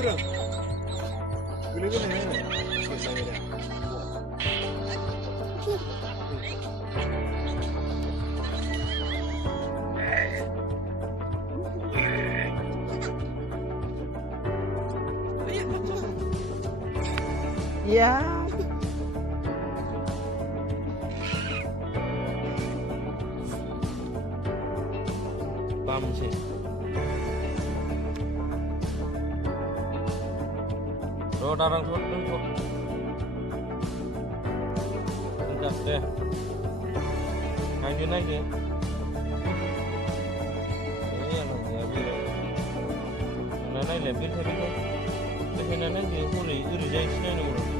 गोरों गोलैबोनो Ya. Paham sih. Orang tuh sudah deh. Lanjut lagi. Iya lagi habis. Nana lebih tapi kan. Tapi nana dia boleh urus aja sih nana.